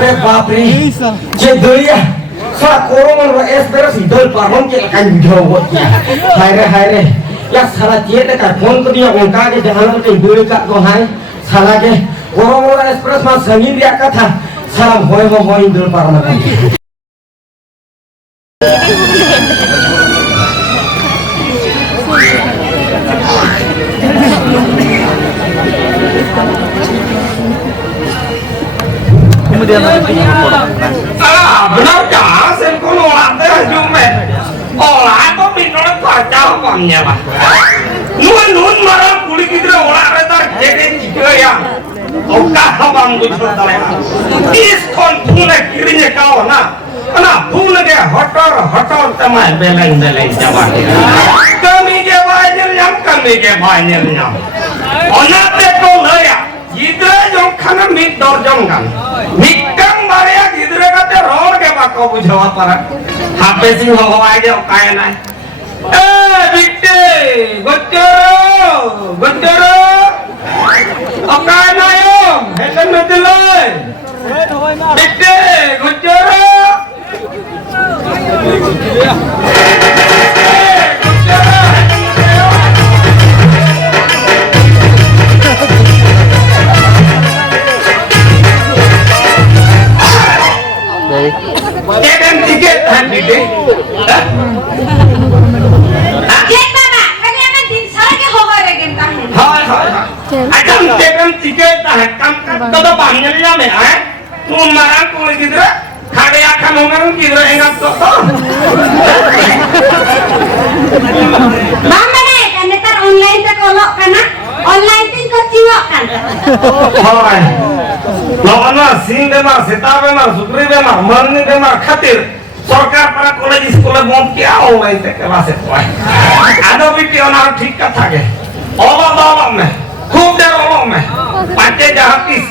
बाप रे जे दरिया साला कोरोना वा एसपेरस हिदल पारम के kan video buat ya hai re ya salah dia dekat phone ko dia ongka ke jahan ke duri ka ko hai salah ke corona वा एसपेरस मा sangin dia kata salam hoy hidul param kan kemudian benar kah sen kono ate jume olah to minor baca pamnya lah nun marang kuli gidra olah reta jege jiga ya oka habang bujo tale is kon phune kirinya kau na ana phune ke hotor tamai beleng jawa kami ke banyak nyam ona te to laya gidra jong khana mit dor jong kan mikam barya gidra kate ror ke bako bujawa para hape sing hawai ge okae nai bitte gotoro okae nai om helen meteloi bitte gotoro tiket han bitte tiket kam to pamnya me hai tu marang ko gidra khade akan hongan gidra engat to mama ne kan netar online ta kolok kana online tin ko ciwak kan hoy lona sing bemar seta bemar sukri bemar manni bemar khatir Sarkar para college স্কুলে বন্ধ কি অনলাইন থেকে ক্লাসে পড়ায় আদৌ বিটি ওনার ঠিক কথা থাকে অলম মে খুব দের অলম মে পাঁচে জাহাতিস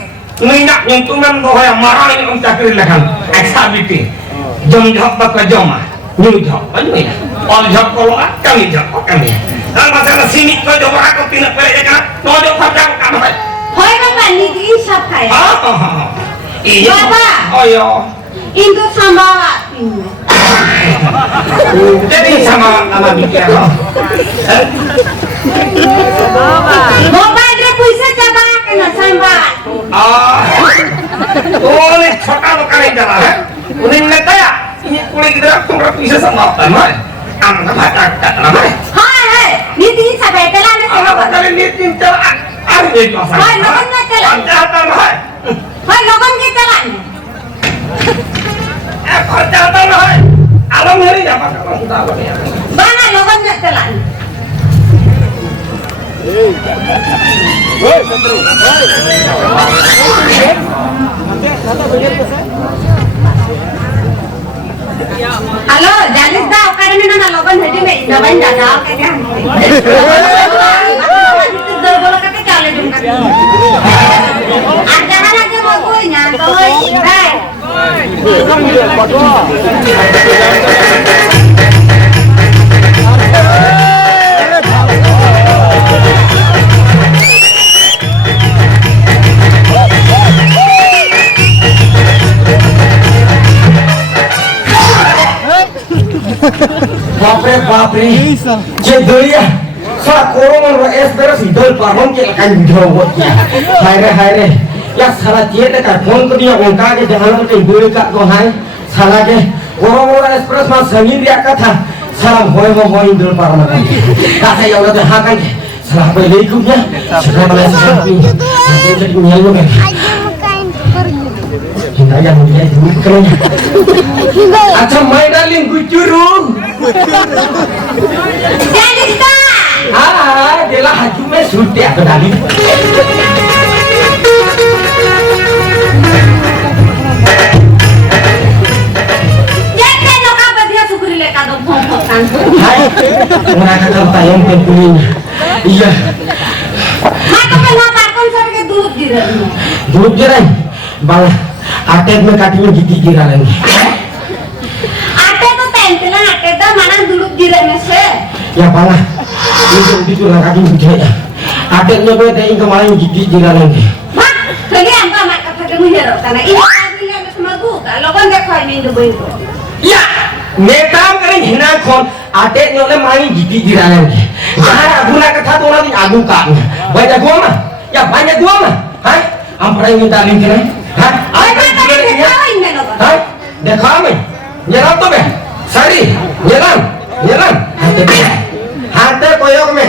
নিনা nyuntuman dohoy marang ini cakri lekan eksabiti jom job baka joma new job banyak all job kalau kami job kami dan masalah sini ko job aku tidak pere kan no job saja kan hai hoy baba ni di sab kaya iya baba oh yo Indo sambawa jadi sama nama bikin mobile re puisa chaba kana samba oleh छोटा दुकान jalan है उन्हें नता ya ini kulit kita kurang bisa sama apa mah am baca kata nama hai ni tin sabai telan se apa kali ni tin jalan ada di kawasan hai logon na telan jatan hai logon ke telan jatan hai alam hari apa kalau kita apa ni bana logon na telan Halo, jalis dah. Karena ni nak logon hadi me, logon jada. Kaya itu dorbola kata kale jumpa. Ada kan aja bagunya, toy. Hai. बाप रे जे दरिया साला कोरोना वा एसपेरस हिदल पारम के kan video buat ya hai re ya salah dia dekat phone ko dia ongka ke jahan ke duri ka ko hai salah ke corona वा एसपेरस मा sangin dia kata salam hoy hidul param kan kata ya udah hakan salah assalamualaikum ya assalamualaikum jadi nyayo kan Hinta yang dia dulu keren. Acha my darling gucuru. Jadi kita. Dia lah haju me suti atau darling. Jadi lo kabar dia sukuri leka dong kan. Hai. Mereka kan tayang tentunya. Iya. Maka mengapa konser ke dulu direm. Dulu direm. Bang आटे में काटी में जीती गिरा लेंगे आटे तो तेंतला आटे तो mana dulu direm se ya bang itu lagi bujuk ya आटे में कोई तें kemarin जीती गिरा लेंगे mak lagi apa mak kata kamu hero karena ini logon dekho ini dubai ko. Ya, netam kering hina kon ate nyole mani jiti jiranan ke. Jangan guna kata tu nanti agu kaknya. Banyak gua mah, ya banyak gua mah. Hah? Ampera yang minta lingkar, hah? Apa tadi dekhain me logon? Hah? Dekhame, nyelam tu be. Sari, nyelam, nyelam. Hante koyok me.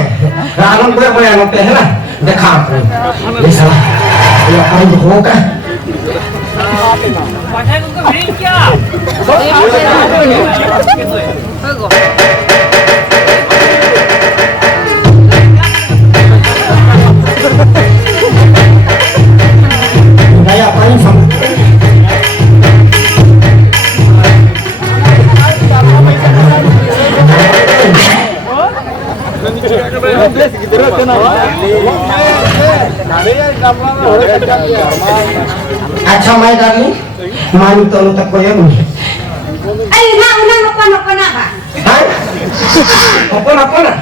Alam koyok me alam teh lah. Dekham. Ini salah. Ya paling berhoka. Gaya paling sama. Acha mai darling, mani tolu tak koyang ni. Ay na apa ba? Hai? Apa na?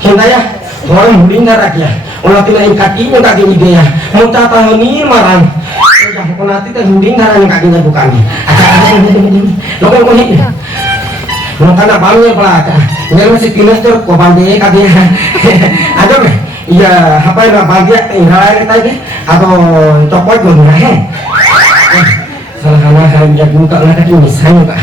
Hindaya, orang muding darak ya. Ulah tina kaki ni kaki ni dia. Muta tahun ni marang. Jah ko nanti teh muding darak ni kaki ni bukan ni. Acha ni. Lokon ko ni. Maka nak bangun pelaka. Ini masih kilas tu kau bandi kaki. Ada be? Iya, apa yang bagi tinggal kita ini atau copot pun dah. Salah sama saya dia buka lah kaki misalnya pak.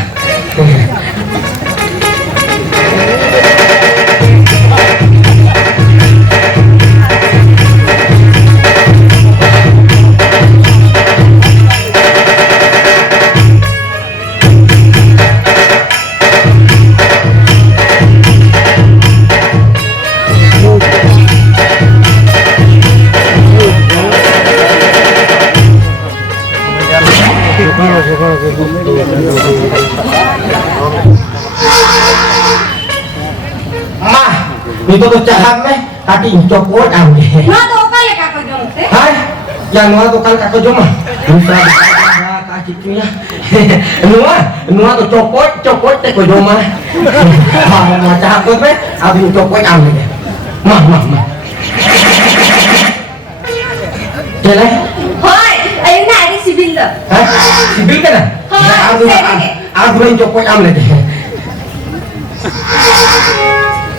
Mah, itu tuh cahat meh, kaki copot ambil. No to kale ka ko jongte. Hai, yang nuah tuh kan kakak jom mah. Bisa kaki punya. Nuah tuh copot teh ko jom mah. Mah cahat tuh meh, abis copot ambil. Mah. Jalan. Hoy, ayun na ari sibil lo. Hah? Sibil kan? Aku yang copot ambil deh.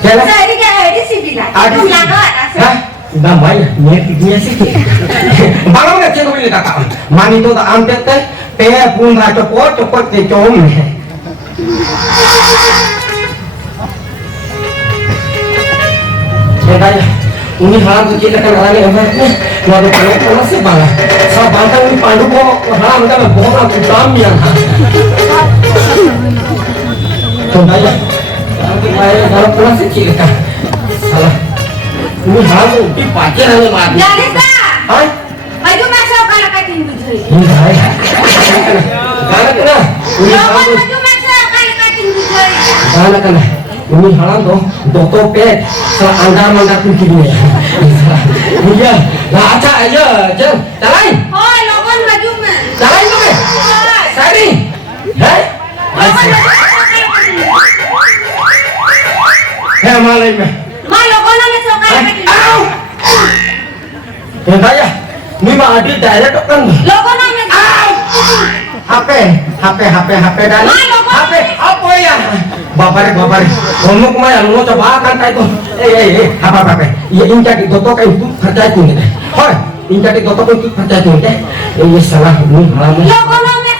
Jalan. Sari ka ari sibil la. Tum lago asa. Hah? Dah bayar, niat sih. Bangun nggak cakap ini kakak? Mani itu tak ambil teh, pun dah copot ke com. Saya ini halam tu kita kan alami apa ni? Waduh kalau masih bala. Saya bantang ini pandu kok halam kan bohong hitam yang. Coba ya. Nanti saya kalau pulang sih kita salah. Ini halam di pacar ni mati. Jadi sa. Hai. Maju masuk kalau ka tin bujui. Ini hai. Gana kena. Ini Logon halam. maju masuk kalau ka tin bujui. Gana kena. Ini halam tu doktor pet. Salah anda pun kini. Iya. Nah acak aja, jeng. Jalan. Hoy, logon maju me. Jalan tu ke? Sari. Hai. Logon maju masuk kalau ka tin bujui. Hei malai me. Ma logon na masuk kalau ka tin bujui. Au. Ya ya. Ni mah ada direct kan. Logon na masuk. HP dan HP apa ya? Bapak, ngomong kemana? Lu coba akan kayak itu. Apa? Iya injak di toto kayak itu kerja itu nih. Hoi, injak di toto itu kerja itu nih. Iya salah ini malam. Logon na masuk.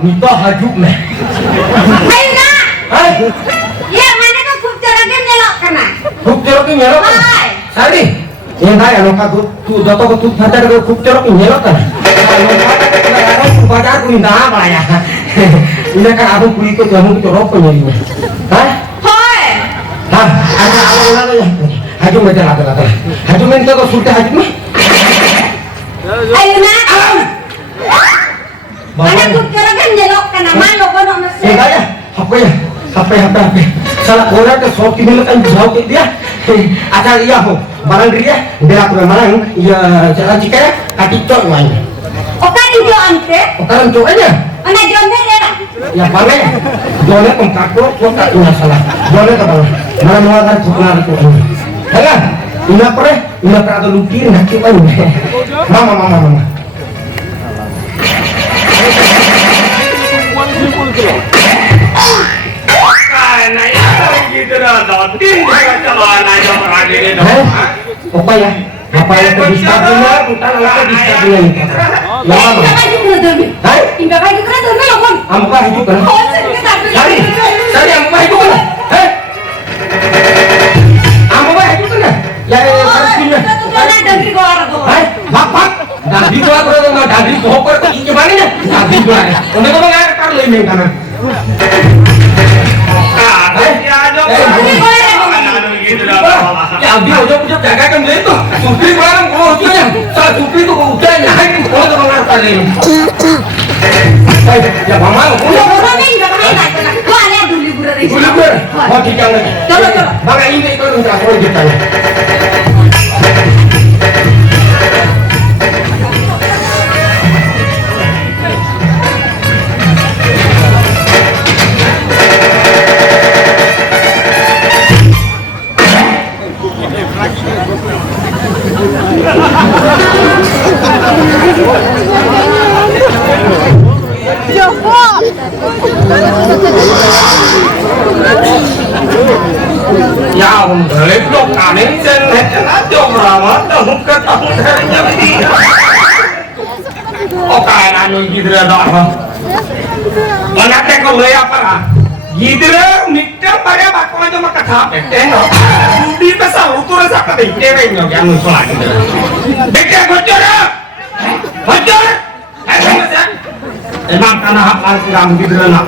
Nito hajuk meh. Ayo na. Hai. Ya mana tuh kuk caranya nyelok kena. Kuk cerok ini nyelok. Hai. Sari. Yang kaya anu ka tu doto ku tu pacar ku kuk cerok ini nyelok kan. Kalau kata kita pacar ku minta apa ya? Ini kan aku kulit itu kamu itu rokok jadi. Hah? Hoi. Hah? Ada apa ya? Haju meja lata. Haju minta kau sultan haju mah. Ayo nak. Mana kukira kan jelok kana malo kono mesin. Ya, apa ya? HP. Salah orang ke sok ini kan jauh ke dia. Asal iya ho, barang dia, dia aku marang, ya jalan jika kaki cok main. Oka di jo ante. Sekarang cok aja. Ana jonde dia. Ya pane, jone pengkaku, kok tak punya salah. Jone ke bawah. Mana mau kan cukar itu. Jangan, ina pernah atau lukir nak cuman. Mama. Karena ya gitu dah, tin jaga jalan aja orang ini dong. Apa ya? Apa yang bisa punya, kita lakukan bisa punya ini. Lama. Hai? Indah kayak gitu tuh melon. Ampa hidup kan? Oh, kita Sari ampa hidup kan? Hei? Ampa hidup kan? Ya, punya. dari luar tuh. Hai? Bapak? Dari luar kalau nggak dari pokok itu gimana ya? Dari luar. Untuk kamu nggak akan lebih kanan. Ya dia udah jaga kan dia itu. Supri barang kalau dia, saat supri itu udah naik kalau kamu nggak tahu ini. Ya mama, Udah nih enggak pakai. Gua ada dulu liburan ini. Liburan. Mau tinggal lagi. Coba. Bang ini itu udah aku kita. Ya, belok kanan jalan aja berawat, tahu dari dia. Oh kanan gitu dah. Mana teh kau apa? Gidra mikir pada bakal aja makan apa? Di pasal ukur sakit ini yang yang musuh lagi. Bekal bocor. Emang karena hak kurang Gidra nak.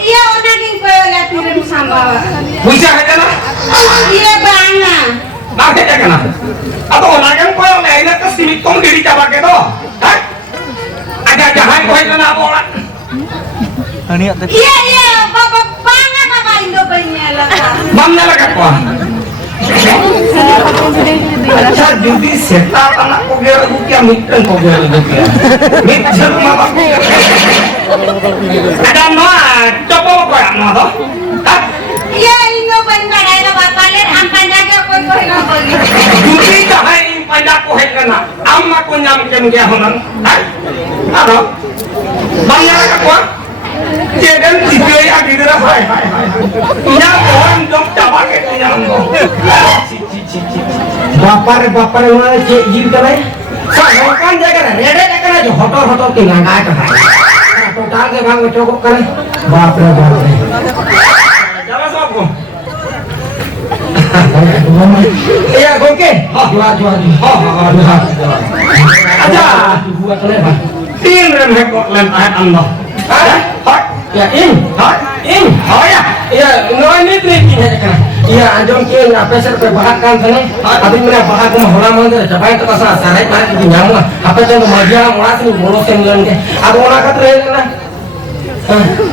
Iya, orang yang kau lihat film sama. Bisa aja lah. Iya banget. Nakit ya kan? Atau orang yang kau lainnya ke sini tong diri coba gitu, hah? Agak-agahan kau itu nak bola. Iya, bapak banget apa Indo banyak lah. Mana lagi kau? Acha judi setan anak kau biar rupiah miten kau biar rupiah. Miten mama. Ada mah coba kau yang mah toh? Iya, Indo banyak ada bapak lihat ampan jaga kau hilang lagi. Judi cahaya impanda kau hendak, amma kau nyamkem dia honan, ada. Banyak lagi kau. Jangan video yang didera hai. Nya orang dong coba gitu yang dong. Bapak mana cek jin kan? Saya kan jaga kan, ada aja hotor tinggal nggak kan? Total ke bang cukup kan? Bapak. Jangan sopo. Iya goke. Jual. Aja. Buat lebar. Tin rem hekok lem ahet anda. Ya in. Oh ya. Iya, no ini tricky kan. Iya, anjong kieu apa serba bahak kan sana. Tapi mana bahak mah hola mah teh capai teh kasar saret mah di nyamuk. Apa teh magia mulas ni bolos yang ke. Aku nak katre na.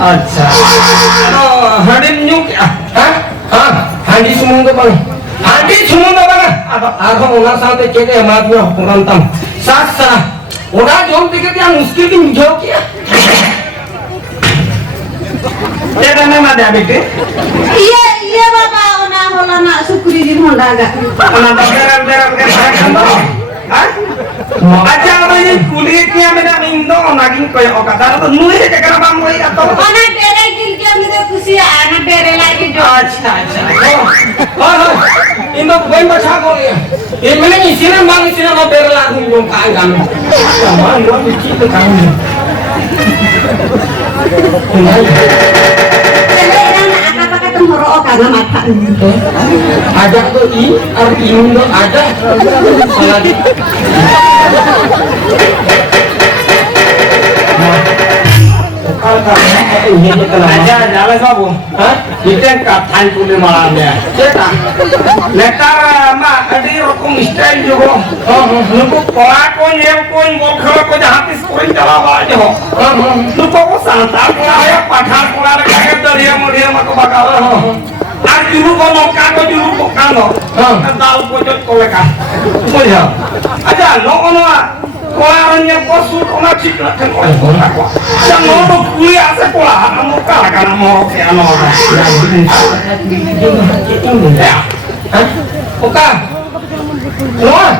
Acha. Oh, hadim nyuk ya. Handi sumung tu bang. Aku ulang sampai kita yang mati lah pengantam. Sasa. Orang jom tiket yang muskil ni jauh kia. Jangan nama dia betul. Iya bapak ona hola nak sukuri di Honda agak. Kenapa beran kan dong? Hah? Aja lagi kulitnya beda Indo, naging kayak okada atau nulis kayak kenapa mau atau? Ona bere gil dia gitu kusia, anak bere lagi jo. Acha. Oh, Indo bukan baca kau ya. Ini mana isinya bang isinya mau berlaku dong kagam. Sama dua biji itu kamu. Apakah temurok karena mata Ada tuh arti ini tuh ada. Lagi. Aja jalan sabu. Hah? Itu yang katan kulit malamnya. Cetak. Lekar mah ada rokok mistain juga. Lupa pelakon yang pun bokor ko habis koin jalan aja. Lupa ko santai ya pakai pulang kaget dari yang dia mah bakal. Aku dulu ko kano dulu ko kano. Tahu pojok koleka. Melihat. Aja no Kularnya posur ona cikla kan oleh kota ko. Yang mau kuliah sekolah kamu kalah karena mau ke anu. Ya. Oka. Noah.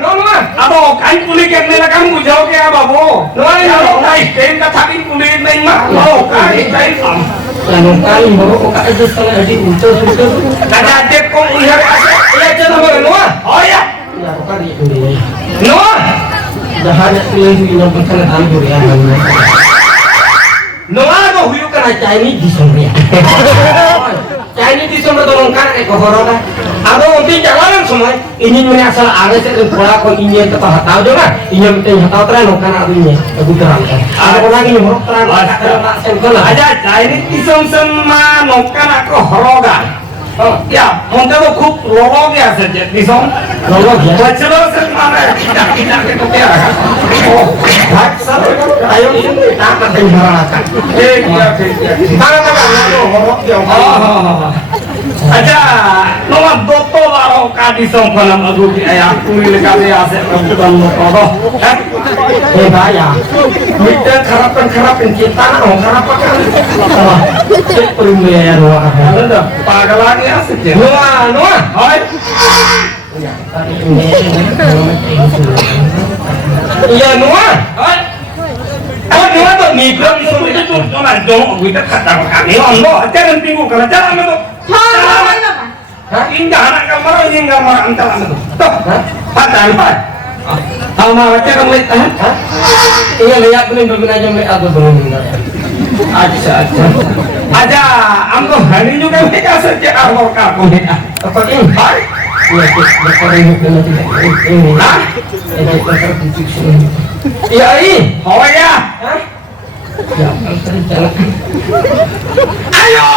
Noah. Abo kan kuliah ke nela kamu jauh ke apa bo? Noah ini Noah istimewa ka tapi kuliah neng mah. Mau ka istimewa. Yang kali baru oka aja setengah di ucap. Kada dek ko lihat asa. Iya jangan Noah. Oh ya. Ya oka di ini. Noah. Jahannya pilih yang berkenan hancur ya. Noah mau hiu kena Chinese di sumber. Chinese di sumber tolong kan kohorokan. Ado nanti jalanan semua. Ini punya asal ada sih pola kau ini tetap tahu juga. Ini penting tahu terang kan adunya. Aku terang. Ada lagi yang mau terang. Ada Chinese di sumber nokan aku horogan. Ya, monte tuh খুব ললগ আছে যে দিছন ললগ ya. বছর সে মানে kita itu ya kan. Oh, Haksa ayo ini tak ada yang merasakan. iya. Tangan horok dia. Aja, nomor doto laro kadi songkolam aduh ya kulit kali ase rambutan motor. Bahaya. Kita harapan kita harapan. Perumaya doa. Ada pagal lagi asik ya. Noah. Hai. Iya Noah. Hai. Oh Noah tuh nih Belum itu tuh cuma dong kita kata kami ono jangan bingung kalau jalan itu. Hah? Indah anak kamar ini enggak marah antar itu. Tuh. Padahal Pak. Sama aja kamu lihat. Hah? Iya lihat belum aja aku belum dengar. Aja ambo hari juga mereka sejak awal kaku mereka. Apa ini? Hai. Iya, kita ini ini. Hah? Iya ini. Oh ya. Hah? Ya, jalan. Ayo.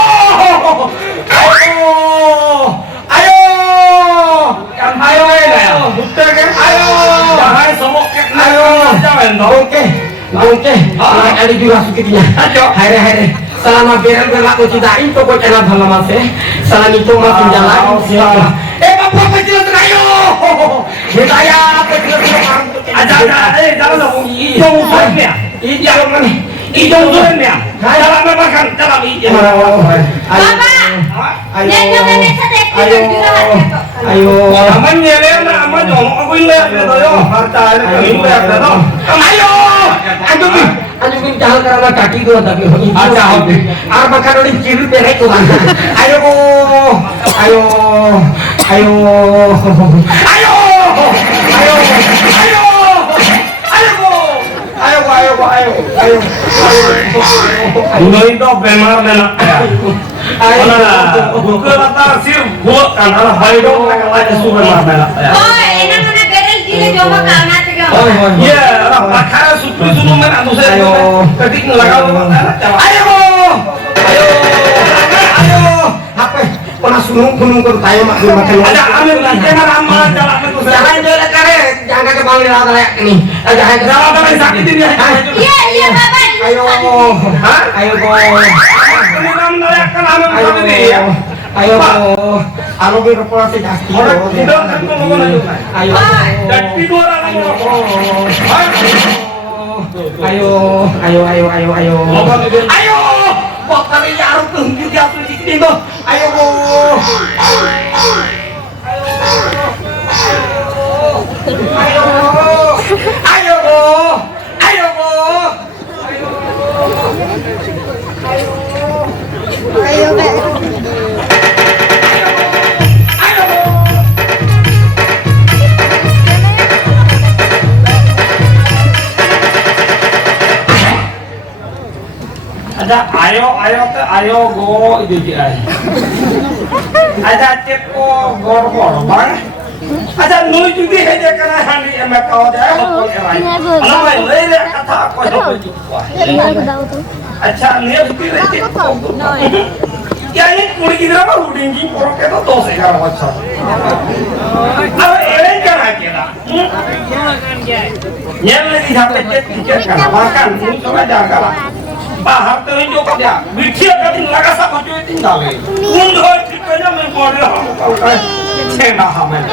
Ayo. Ayo. Kan ayo ya. Betul kan? Ayo. Jangan somok ayo. Jangan dong. Oke. Ada juga sukitinya. Ayo. Hari. Selama berlaku tidak itu kok jangan halaman saya. Salam itu makin jalan. Bapak kecil ayo. Hidayah kecil aja. Jangan dong. Hidung suaranya. Hidung mana? Hidung suaranya. Jalan makan. Jalan hidung. Ayo. Aman nyelem na aman nyolong aku lihat gitu yo. Harta ini lihat gitu. Ayo. Anjing jalan karena kaki gua tapi Aja. apa kan udah kiri berek tuh. Ayo. Ayo. Ayo. Ayo. Dulu itu benar benar. Bukan latar sir buat karena bayi dong mereka lain sudah benar. Oh, enak mana beres dia coba karena tiga. Iya, makanya supri sudah mana tuh saya. Ketik ngelakal ayo. Apa? Pernah gunung ke tayo mak makan. Ada amin jangan lama jalan itu. Jangan jalan kare, jangan ke bang lewat kayak ini. Jangan ke Jalan tapi sakitin ya. Iya, Bapak. Ayo. Hah? Ayo go. Kemudian melayakan amin sakit ya. Ayo. Alo bir repolasi kaki. Orang tidak kan ngomong aja. Ayo. Dan tidur orang Ayo. Ayo. Kok kali harus tunggu dia tuh di situ. Ayo. Ada ayo go itu dia. Ada cek ko gor bang. Ada nui juga aja karena hari emak kau dah apa erai. Nama lele kata aku apa juga. Acha nih pikir cek ko. Ya ini kulit kita apa udinggi porok itu dosa kalau macam. Apa erai kan aja lah. Yang lagi sampai cek kan makan ini coba jaga lah. Bahar tuh hijau dia, bicara kali naga sama cuy tinggal. Undur tipenya memori kalau kayak cendah hamil.